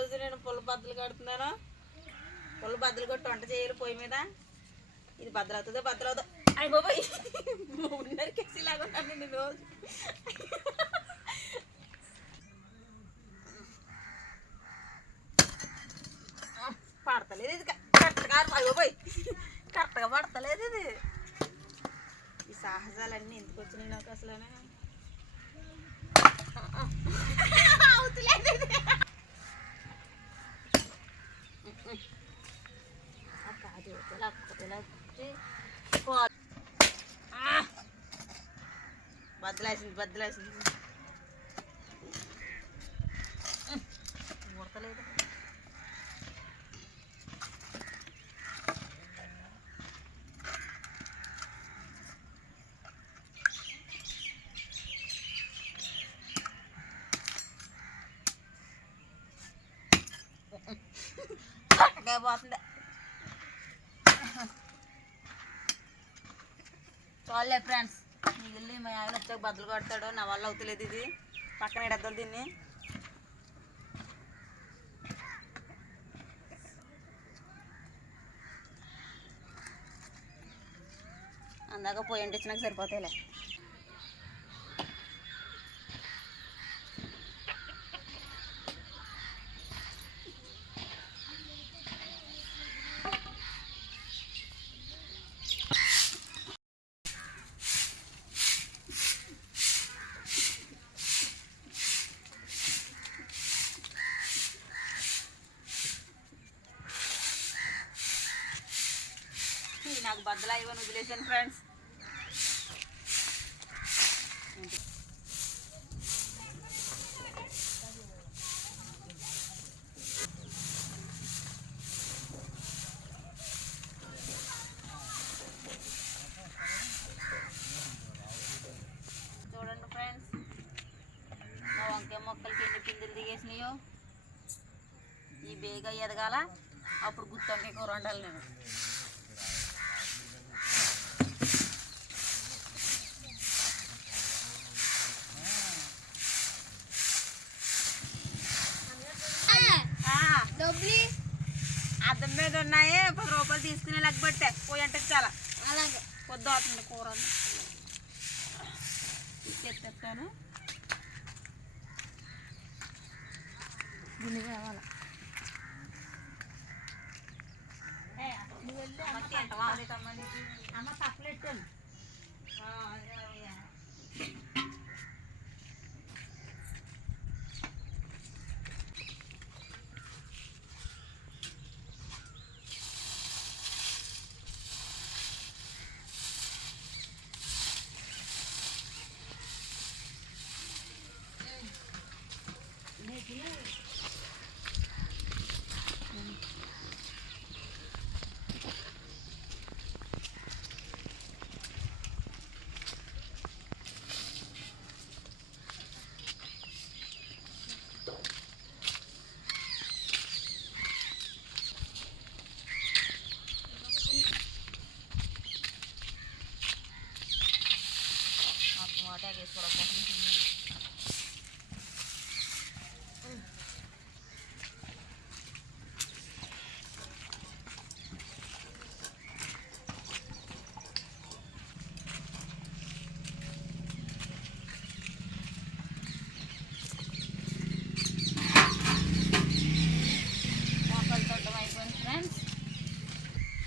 ఈరోజు నేను పుల్ల బద్దలు కడుతున్నాను. పుల్ల బద్దలు కొట్టి వంట చేయాలి పొయ్యి మీద. ఇది బద్దలవుతుందో బద్దలవుతుందో అయ్యి బాబాయ్ నరికేసేలాగా ఉన్నాను నేను రోజు. పడతలేదు ఇది కరెక్ట్గా అయ్యి బాబాయ్ కరెక్ట్గా పడతలేదు ఇది. ఈ సాహసాలన్నీ ఎందుకు వచ్చినాయి నాకు అసలు అవుతలేదు. బద్దలేసింది బద్దలేసింది ముడతలేదు. పోతుంది చాలే ఫ్రెండ్స్. మిగిలిన మా ఆయన వచ్చాక బద్దలు కొడతాడు. నా వల్ల అవుతలేదు ఇది. పక్కన ఎడద్దాం దీన్ని. అందాక పొయ్యి అంటించినాక సరిపోతాయిలే. నాకు బద్దలు అయ్యని వదిలేసాను ఫ్రెండ్స్. చూడండి ఫ్రెండ్స్, మా వంకాయ మొక్కలకి ఎన్ని పిందులు దిగేసినాయో. ఈ బేగా ఎదగాల, అప్పుడు గుత్తి వంకాయ కూర వండాలి నేను. అద్దం మీద ఉన్నాయి 10 రూపాయలు తీసుకునే లెక్కబట్టే పోయి అంటే చాలా అలాగే పొద్దు అవుతుంది కూర ఎత్తేస్తాను. గిన్నె కావాలా అమ్మ తప్పలెట్టాను.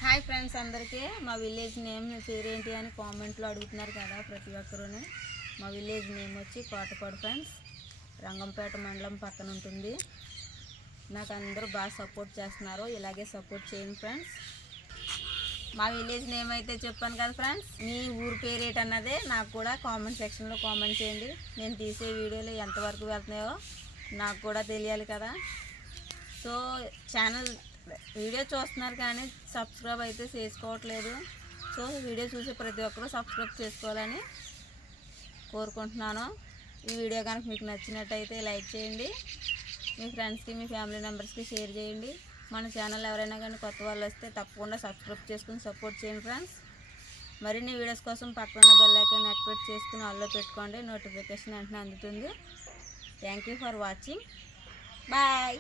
హాయ్ ఫ్రెండ్స్, అందరికీ మా విలేజ్ నేమ్ పేరేంటి అని కామెంట్లో అడుగుతున్నారు కదా ప్రతి ఒక్కరూనే. మా విలేజ్ నేమ్ వచ్చి కోటపాడు ఫ్రెండ్స్. రంగంపేట మండలం పక్కన ఉంటుంది. నాకు అందరూ బాగా సపోర్ట్ చేస్తున్నారు. ఇలాగే సపోర్ట్ చేయండి ఫ్రెండ్స్. మా విలేజ్ నేమ్ అయితే చెప్పాను కదా ఫ్రెండ్స్. మీ ఊరు పేరేంటి అన్నదే నాకు కూడా కామెంట్ సెక్షన్లో కామెంట్ చేయండి. నేను తీసే వీడియోలు ఎంతవరకు వెళ్తున్నాయో నాకు కూడా తెలియాలి కదా. సో ఛానల్ వీడియో చూస్తున్నారు కానీ సబ్స్క్రైబ్ అయితే చేసుకోవట్లేదు. సో వీడియో చూసి ప్రతి ఒక్కరూ సబ్స్క్రైబ్ చేసుకోవాలని కోరుకుంటున్నాను. ఈ వీడియో కనుక మీకు నచ్చినట్టయితే లైక్ చేయండి. మీ ఫ్రెండ్స్కి మీ ఫ్యామిలీ మెంబర్స్కి షేర్ చేయండి. మన ఛానల్ ఎవరైనా కానీ కొత్త వాళ్ళు వస్తే తప్పకుండా సబ్స్క్రైబ్ చేసుకుని సపోర్ట్ చేయండి ఫ్రెండ్స్. మరిన్ని వీడియోస్ కోసం పక్కన బెల్ ఐకాన్ యాక్టివేట్ చేసుకుని ఆల్లో పెట్టుకోండి. నోటిఫికేషన్ వెంటనే అందుతుంది. Thank you for watching. Bye.